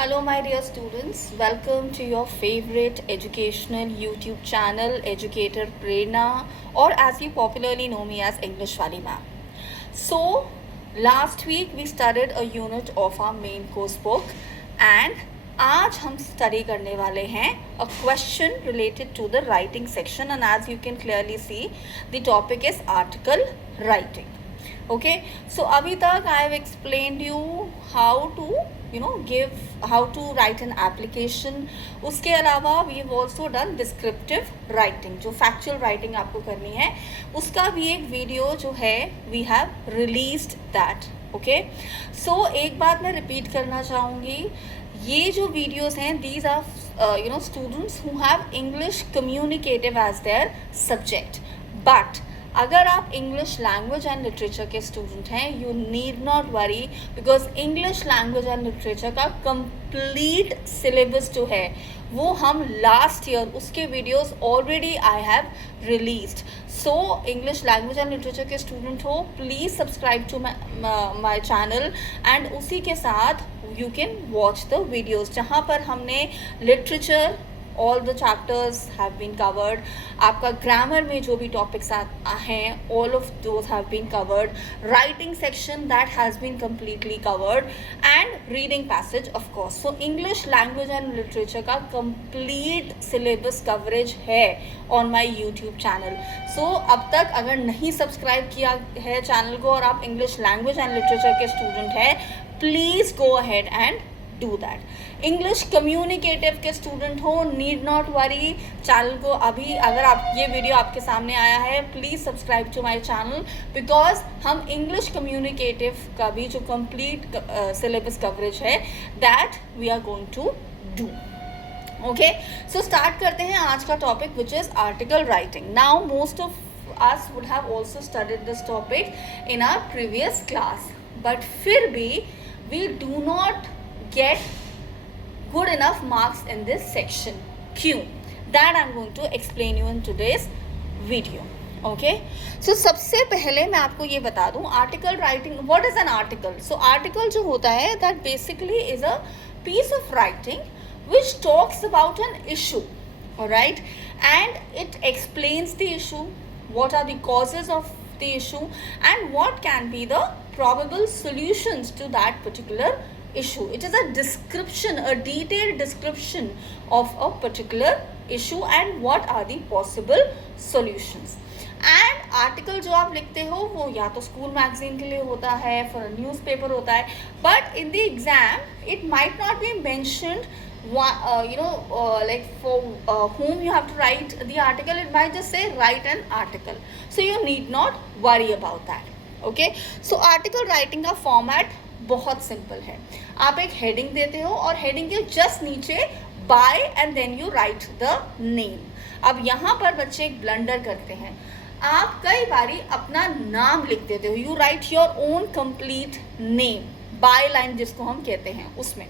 Hello, my dear students. Welcome to your favorite educational YouTube channel, Educator Prerna, or as you popularly know me as English Wali Ma'am. So, last week we studied a unit of our main course book, and आज हम study करने वाले हैं a question related to the writing section, and as you can clearly see, the topic is article writing. Okay, so अभी तक I have explained you how to give how to write an application. उसके अलावा we have also done descriptive writing, जो factual writing आपको करनी है उसका भी एक वीडियो जो है we have released that. Okay, so एक बात मैं रिपीट करना चाहूँगी, ये जो वीडियोस हैं these are students who have English communicative as their subject, but अगर आप इंग्लिश लैंग्वेज एंड लिटरेचर के स्टूडेंट हैं, you need not worry, because English language and literature का कंप्लीट सिलेबस जो है वो हम लास्ट ईयर उसके videos already I have released. So English language and literature के स्टूडेंट हो, please subscribe to my channel, and उसी के साथ you can watch the videos जहाँ पर हमने literature all the chapters have been covered. आपका grammar में जो भी topics हैं all of those have been covered. Writing section that has been completely covered, and reading passage of course. So English language and literature का complete syllabus coverage है on my YouTube channel. So अब तक अगर नहीं subscribe किया है channel को और आप English language and literature के student हैं, please go ahead and do that. English communicative के स्टूडेंट हो, नीड नॉट वरी, चैनल को अभी अगर आप ये वीडियो आपके सामने आया है, please subscribe to my channel, because हम इंग्लिश कम्युनिकेटिव का भी जो कंप्लीट सिलेबस कवरेज है that we are going to do. Okay, so start करते हैं आज का topic which is article writing. Now most of us would have also studied this topic in our previous class, but फिर भी we do not get good enough marks in this section. क्यों? That I'm going to explain you in today's video. Okay, so सबसे पहले मैं आपको ये बता दूँ article writing. what is an article? So article जो होता है that basically is a piece of writing which talks about an issue, alright, and it explains the issue, what are the causes of the issue, and what can be the probable solutions to that particular issue. It is a description, a detailed description of a particular issue and what are the possible solutions. And article जो आप लिखते हो वो या तो school magazine के लिए होता है, for a newspaper होता है, but in the exam it might not be mentioned like for whom you have to write the article. It might just say write an article, so you need not worry about that. Okay, so article writing का format बहुत simple है. आप एक heading देते हो और heading के just नीचे by and then you write the name. अब यहाँ पर बच्चे एक ब्लंडर करते हैं, आप कई बारी अपना नाम लिख देते हो, you write your own complete name, byline जिसको हम कहते हैं, उसमें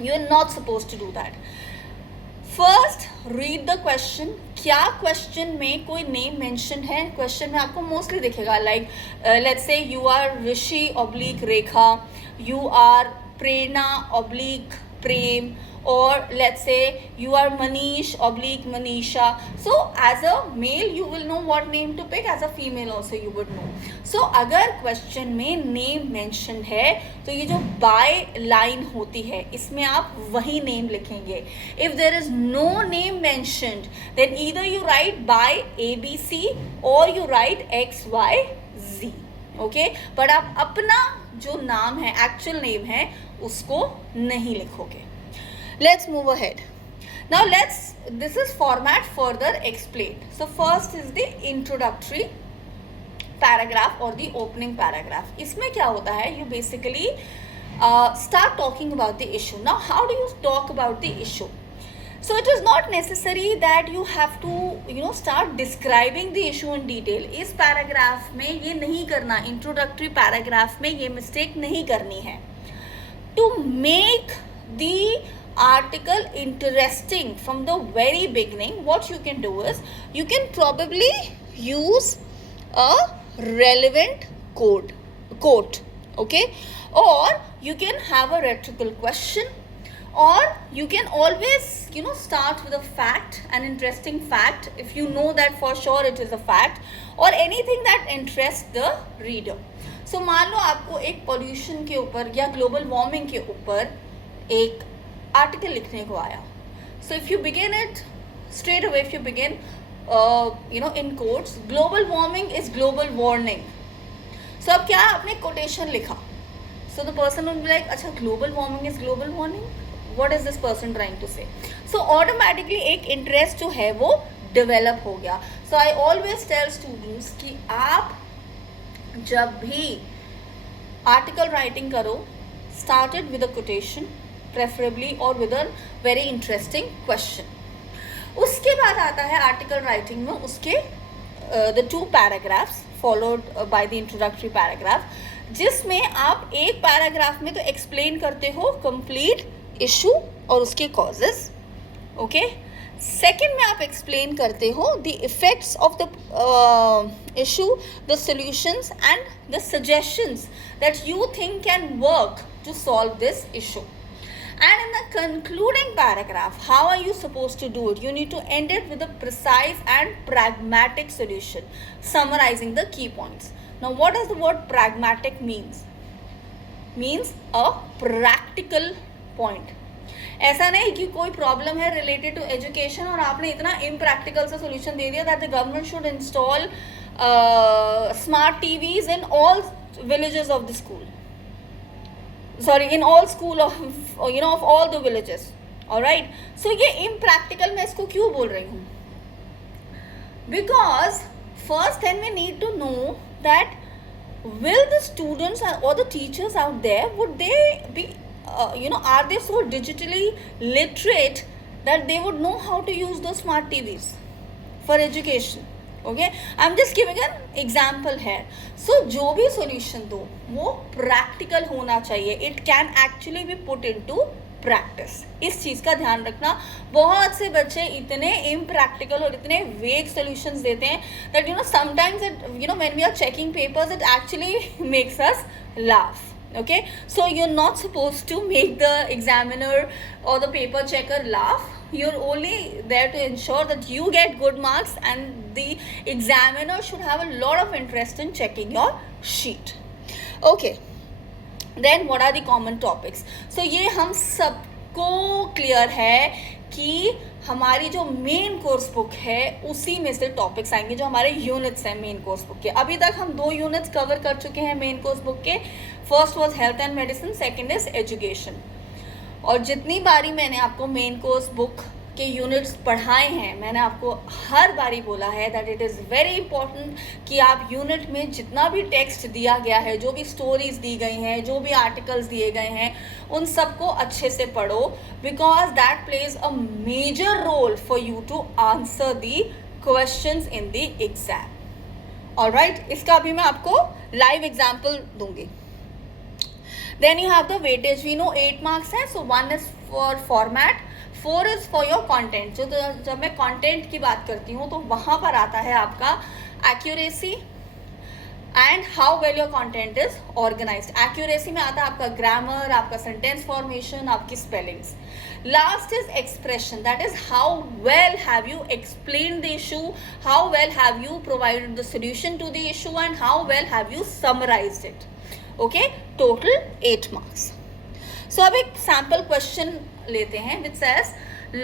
you are not suppose to do that. First read the question. क्या क्वेश्चन में कोई नेम मेंशन है? क्वेश्चन में आपको मोस्टली दिखेगा like let's say you are Rishi oblique Rekha, you are Prerna oblique Prem, or let's say you are Manish oblique Manisha. So as a male you will know what name to pick, as a female also you would know. So अगर question में name mentioned है तो ये जो by line होती है इसमें आप वही name लिखेंगे. If there is no name mentioned then either you write by ABC or you write XYZ. Okay, but आप अपना जो नाम है actual name है उसको नहीं लिखोगे. Let's move ahead. Now this is format further explained. So first is the introductory paragraph or the opening paragraph. इसमें क्या होता है? You basically start talking about the issue. Now how do you talk about the issue? So it is not necessary that you have to start describing the issue in detail. इस paragraph में ये नहीं करना, introductory paragraph में ये mistake नहीं करनी है. To make the article interesting from the very beginning, what you can do is you can probably use a relevant quote, okay, or you can have a rhetorical question, or you can always start with a fact, an interesting fact, if you know that for sure it is a fact, or anything that interests the reader. So मान लो आपको एक pollution के ऊपर या global warming के ऊपर एक article लिखने को आया. So if you begin it straight away, if you begin in quotes, global warming is global warning. So अब क्या आपने quotation लिखा. So the person will be like, अच्छा global warming is global warning, what is this person trying to say? So automatically एक interest जो है वो develop हो गया. So I always tell students कि आप जब भी article writing करो, start it with a quotation preferably or with a very interesting question. उसके बाद आता है article writing में उसके the 2 paragraphs followed by the introductory paragraph, जिसमें आप एक पैराग्राफ में तो एक्सप्लेन करते हो कंप्लीट इशू और उसके कॉजेस. ओके, सेकंड में आप एक्सप्लेन करते हो the effects of the issue, the solutions and the suggestions that you think can work to solve this issue. And in the concluding paragraph, how are you supposed to do it? You need to end it with a precise and pragmatic solution, summarizing the key points. Now, what does the word pragmatic means? Means a practical point. ऐसा नहीं कि कोई problem है related to education और आपने इतना impractical सा solution दे दिया that the government should install smart TVs in all villages of the school. Sorry, in all school of of all the villages. All right. So ये impractical मैं इसको क्यों बोल रही हूँ? Because first then we need to know that will the students or the teachers out there, would they be are they so digitally literate that they would know how to use those smart TVs for education? Okay, I am just giving an example है. सो जो भी solution दो वो practical होना चाहिए. It can actually be put into practice. इस चीज़ का ध्यान रखना. बहुत से बच्चे इतने इम्प्रैक्टिकल और इतने वेग सोल्यूशंस देते हैं that sometimes it when we are checking papers it actually makes us laugh. Okay, so you're not supposed to make the examiner or the paper checker laugh. You're only there to ensure that you get good marks, and the examiner should have a lot of interest in checking your sheet. Okay, then what are the common topics? So ये हम सबको clear है कि हमारी जो main course book है उसी में से टॉपिक्स आएंगे जो हमारे यूनिट्स हैं मेन कोर्स बुक के. अभी तक हम 2 यूनिट्स कवर कर चुके हैं मेन कोर्स बुक के. First was health and medicine, second is education. और जितनी बारी मैंने आपको मेन कोर्स बुक के यूनिट्स पढ़ाए हैं, मैंने आपको हर बारी बोला है that it is very important कि आप यूनिट में जितना भी टेक्स्ट दिया गया है, जो भी स्टोरीज दी गई हैं, जो भी आर्टिकल्स दिए गए हैं, उन सबको अच्छे से पढ़ो, because that plays a major role for you to answer the questions in the exam. Alright, इसका अभी मैं आपको लाइव एग्जाम्पल दूंगी. Then you have the weightage. We know 8 marks है, so 1 is for format, 4 is for your content. जो जब मैं content की बात करती हूँ तो वहाँ पर आता है आपका accuracy and how well your content is organised. Accuracy में आता है आपका ग्रामर, आपका सेंटेंस फॉर्मेशन, आपकी spellings. Last is expression, that is how well have you explain the issue, how well have you provided the solution to the issue and how well have you summarised it. Okay, total 8 marks. So अब एक sample question लेते हैं which says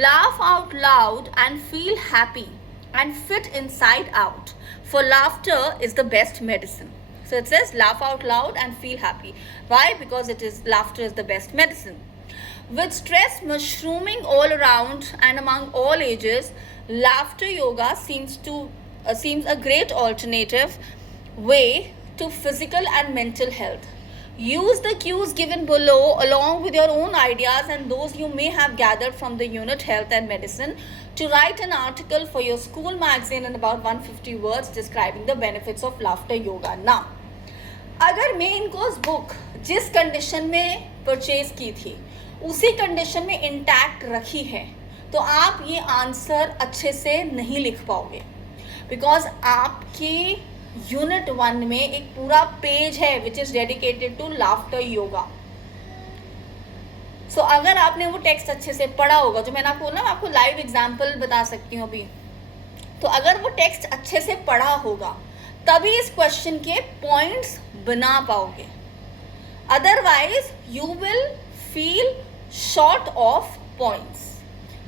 laugh out loud and feel happy and fit inside out, for laughter is the best medicine. So it says laugh out loud and feel happy. Why? Because laughter is the best medicine. With stress mushrooming all around and among all ages, laughter yoga seems a great alternative way to physical and mental health. Use the cues given below along with your own ideas and those you may have gathered from the unit Health and Medicine to write an article for your school magazine in about 150 words describing the benefits of laughter yoga. Now, अगर main course book जिस condition में purchase की थी उसी condition में intact रखी है तो आप ये आंसर अच्छे से नहीं लिख पाओगे, बिकॉज आपकी यूनिट 1 में एक पूरा पेज है which is dedicated to laughter yoga. So अगर आपने वो टेक्स्ट अच्छे से पढ़ा होगा, जो मैंने आपको बोला, मैं आपको लाइव एग्जाम्पल बता सकती हूँ अभी, तो अगर वो टेक्स्ट अच्छे से पढ़ा होगा तभी इस क्वेश्चन के पॉइंट्स बना पाओगे, otherwise you will feel short of points.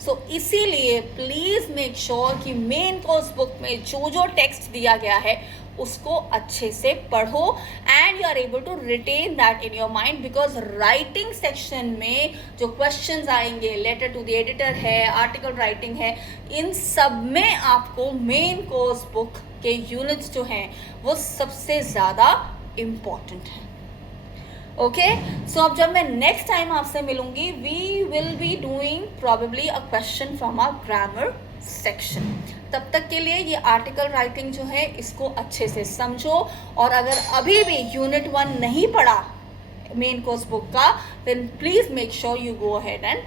So इसीलिए प्लीज मेक श्योर कि मेन कोर्स बुक में जो जो टेक्स्ट दिया गया है उसको अच्छे से पढ़ो and you are able to retain that in your mind, because writing section में जो क्वेश्चंस आएंगे, लेटर टू द एडिटर है, आर्टिकल राइटिंग है, इन सब में आपको मेन कोर्स बुक के यूनिट्स जो हैं वो सबसे ज़्यादा इम्पॉर्टेंट है। ओके, सो अब जब मैं नेक्स्ट टाइम आपसे मिलूंगी, we will be doing probably a question from our grammar section. तब तक के लिए ये आर्टिकल राइटिंग जो है इसको अच्छे से समझो, और अगर अभी भी यूनिट 1 नहीं पढ़ा मेन कोर्स बुक का, then please make sure you go ahead and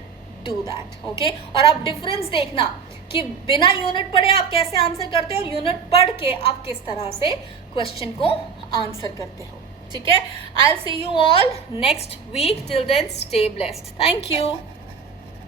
do that. Okay, और आप डिफरेंस देखना कि बिना यूनिट पढ़े आप कैसे आंसर करते हो और यूनिट पढ़ के आप किस तरह से क्वेश्चन को आंसर करते हो। ठीक है, I will see you all next week. Till then stay blessed. Thank you.